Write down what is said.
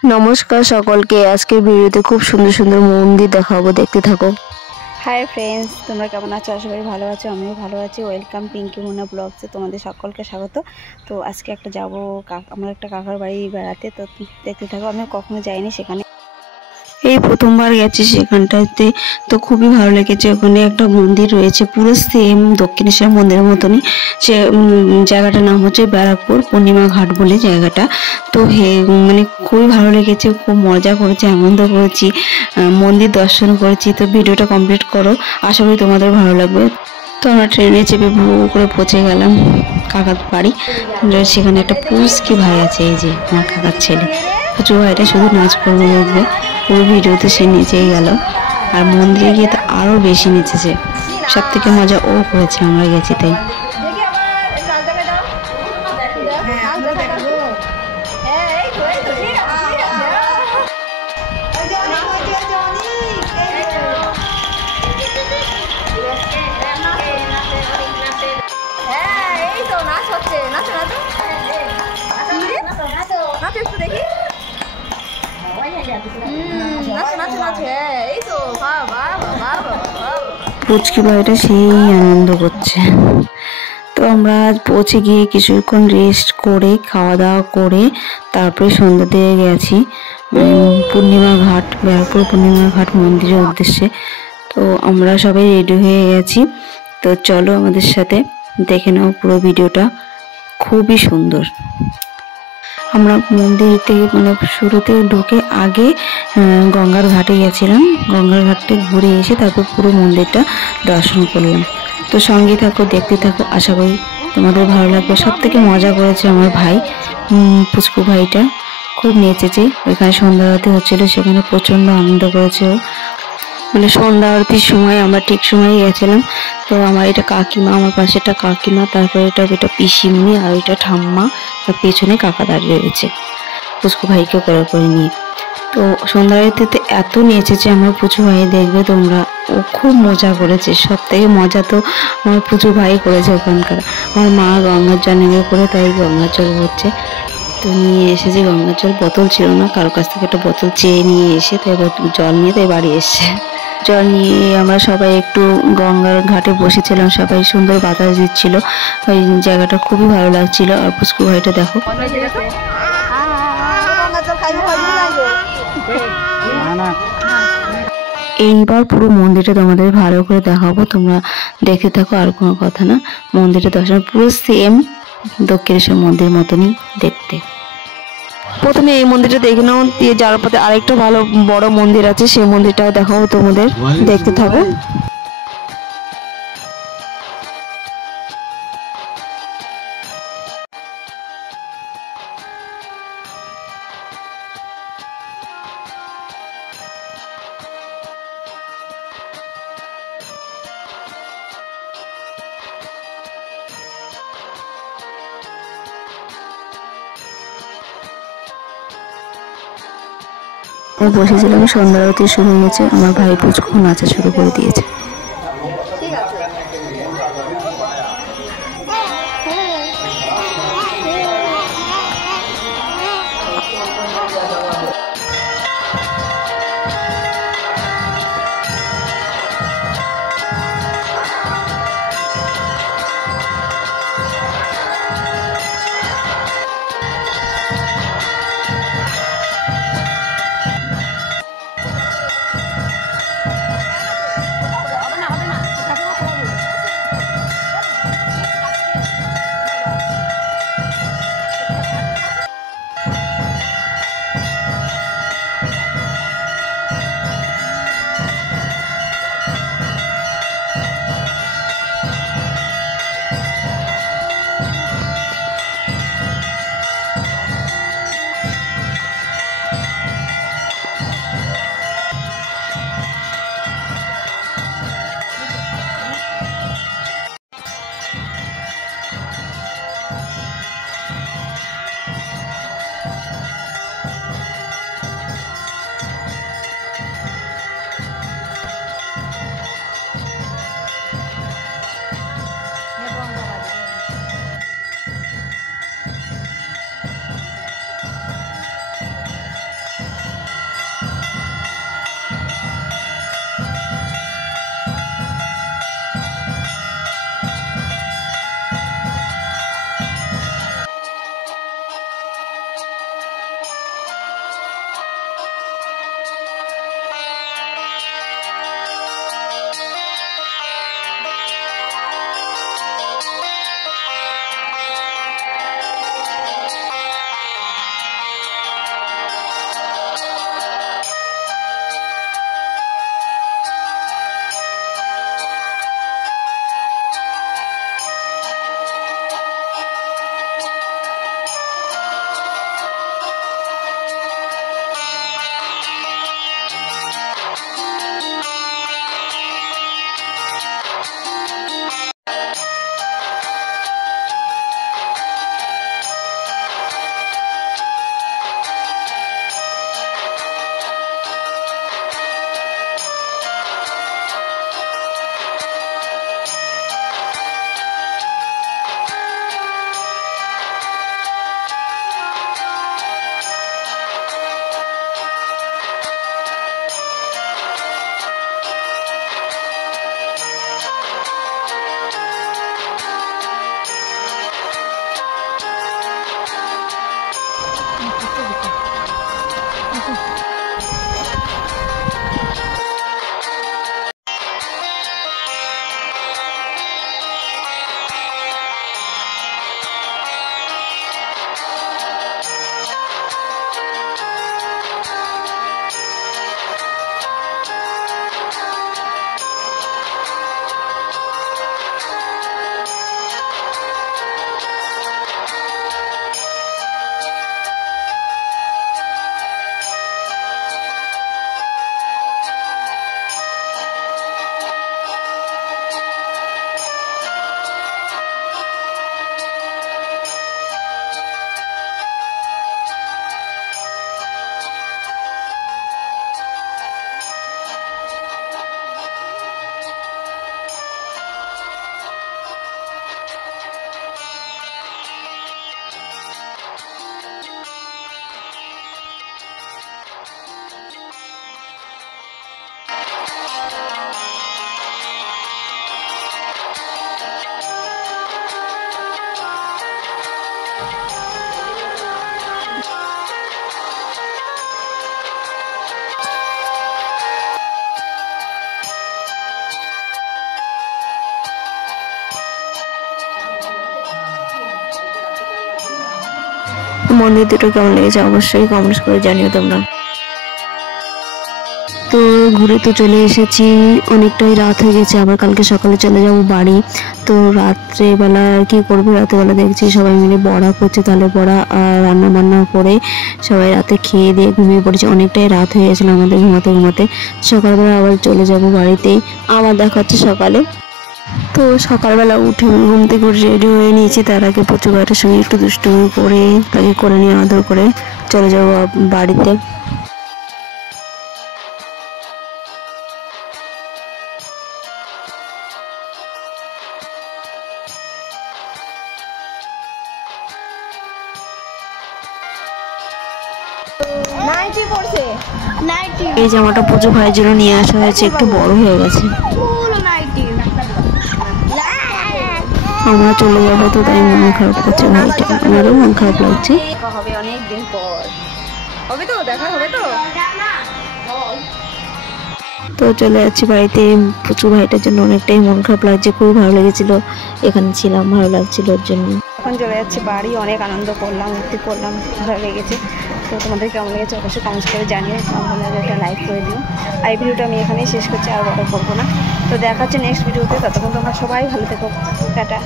নমস্কার সকলকে। আজকের ভিডিওতে খুব সুন্দর সুন্দর মন্দির দেখাবো, দেখতে থাকো। হাই ফ্রেন্ডস, তোমরা কেমন আছো? আশা করি ভালো আছো, আমিও ভালো আছি। ওয়েলকাম পিঙ্কি মুন্না ব্লগসে তোমাদের সকলকে স্বাগত। তো আজকে যাবো আমার একটা কাকার বাড়ি বেড়াতে, তো দেখতে থাকো। আমি কখনো যাইনি সেখানে, এই প্রথমবার গেছি সেখানটাতে, তো খুবই ভালো লেগেছে। ওখানে একটা মন্দির রয়েছে পুরো সেম দক্ষিণেশ্বর মন্দিরের মতনই। সে জায়গাটার নাম হচ্ছে ব্যারাকপুর পূর্ণিমা ঘাট বলে জায়গাটা। তো মানে খুবই ভালো লেগেছে, খুব মজা করেছি, আনন্দ করেছি, মন্দির দর্শন করেছি। তো ভিডিওটা কমপ্লিট করো, আশা করি তোমাদের ভালো লাগবে। তো আমরা ট্রেনে চেপে ভু করে পৌঁছে গেলাম কাকার বাড়ি। সেখানে একটা পুচকি ভাই আছে, এই যে আমার কাকার ছেলে। পুচু ভাইটা শুধু নাচ করবে দেখবে, পুরো ভিডিওতে সে নেচেই গেল। আর মন্দিরে গিয়ে তো আরো বেশি নেচেছে, সব থেকে মজা ও করেছে, আমরা গেছি তাই। পুচকি ভাইটা সেই আনন্দ করছে। তো আমরা আজ পৌঁছে গিয়ে কিছুক্ষণ রেস্ট করে খাওয়া দাওয়া করে তারপরে সন্ধ্যা দিয়ে গেছি পূর্ণিমা ঘাট, ব্যারাকপুর পূর্ণিমা ঘাট মন্দিরের উদ্দেশ্যে। তো আমরা সবাই রেডি হয়ে গেছি। তো চলো আমাদের সাথে দেখে নাও পুরো ভিডিওটা, খুবই সুন্দর। আমরা মন্দির থেকে মানে শুরুতে ঢুকে আগে গঙ্গার ঘাটে গেছিলাম, গঙ্গার ঘাটে ঘুরে এসে তারপর পুরো মন্দিরটা দর্শন করলাম। তো সঙ্গে থাকো, দেখতে থাকো, আশা করি তোমাদের ভালো লাগবে। সব থেকে মজা করেছে আমার ভাই, পুচকু ভাইটা খুব নেচেছে। ওইখানে সন্ধ্যা আরতি হচ্ছিল, সেখানে প্রচণ্ড আনন্দ করেছে ও। মানে সন্ধ্যা আরতির সময় আমরা ঠিক সময়ে গেছিলাম। তো আমার এটা কাকিমা, আমার পাশে একটা কাকিমা, তারপরে এটা পিসিমনি, আর এটা ঠাম্মা, আর পেছনে কাকা দাঁড়িয়ে রয়েছে পুচকু ভাইকে করে নিয়ে। তো সন্ধ্যা আরতিতে এত নেচেছে আমার পুচু ভাই, দেখবে তোমরা, ও খুব মজা করেছে। সব থেকে মজা তো আমার পুচু ভাই করেছে ওখানকার। আমার মা গঙ্গার জল নেমে পড়ে, তাই গঙ্গার জল হচ্ছে। তো নিয়ে এসেছে গঙ্গার জল, বোতল ছিল না, কারোর কাছ থেকে একটা বোতল চেয়ে নিয়ে এসে তাই জল নিয়ে তাই বাড়ি এসছে। জল নিয়ে আমরা সবাই একটু গঙ্গার ঘাটে বসেছিলাম, সবাই সুন্দর বাতাস দিচ্ছিল, ওই জায়গাটা খুবই ভালো লাগছিল। আর পুচকু ভাইটা দেখো, এইবার পুরো মন্দিরটা তোমাদের ভালো করে দেখাবো, তোমরা দেখতে থাকো। আর কোনো কথা না, মন্দিরটা দর্শন পুরো সেম দক্ষিণেশ্বর মন্দির মতনই দেখতে। প্রথমে এই মন্দিরটা দেখে নাও, দিয়ে যাওয়ার পথে আরেকটা ভালো বড় মন্দির আছে, সেই মন্দিরটাও দেখাবো তোমাদের, দেখতে থাকো। বসেছিলাম, সন্ধ্যা আরতি শুরু হয়েছে, আমার ভাই পুচকু নাচা শুরু করে দিয়েছে। মন্দির দুটো কেমন লেগেছে অবশ্যই কমেন্টস করে জানিও তোমরা। তো ঘুরে তো চলে এসেছি, অনেকটাই রাত হয়ে গেছে, আবার কালকে সকালে চলে যাব বাড়ি। তো রাত্রেবেলা কি করবো, রাত্রেবেলা দেখছি সবাই মিলে বড়া করছে, তাহলে বড়া আর রান্না বান্না করে সবাই রাতে খেয়ে দিয়ে ঘুমিয়ে পড়েছে। অনেকটাই রাত হয়ে গেছিলো আমাদের ঘুমাতে ঘুমাতে। সকালবেলা আবার চলে যাব বাড়িতেই, আবার দেখা হচ্ছে সকালে। তো সকালবেলা উঠে ঘুম থেকে রেডি হয়ে নিয়েছি, তার আগে প্রচুর ভাইটার সঙ্গে একটু দুষ্টুমি করে তাকে করে নিয়ে আদর করে চলে যাব বাড়িতে। এই জামাটা পুজো ভাইয়ের জন্য নিয়ে আসা হয়েছে, একটু বড় হয়ে গেছে। আমরা চলে যাবো, তো তাই মন খারাপ করছে ভাইটা, আমারও মন খারাপ লাগছে। হবে অনেক দিন পর, হবে তো দেখা হবে তো। তো চলে যাচ্ছি বাড়িতে, পুচু ভাইটার জন্য অনেকটাই মন খারাপ লাগছে, খুবই ভালো লেগেছিল, এখানে ছিলাম ভালো লাগছিল ওর জন্য। এখন চলে যাচ্ছি বাড়ি, অনেক আনন্দ করলাম, মূর্তি করলাম, ভালো লেগেছে। তো তোমাদের কেমন লেগেছে অবশ্যই কমেন্টস করে জানিও, কেমন লাগে একটা লাইক করে দিও। আর এই ভিডিওটা আমি এখানেই শেষ করছি, আর বড় করবো না। তো দেখা হচ্ছে নেক্সট ভিডিওতে, ততক্ষণ তোমরা সবাই ভালো থেকো, টাটা।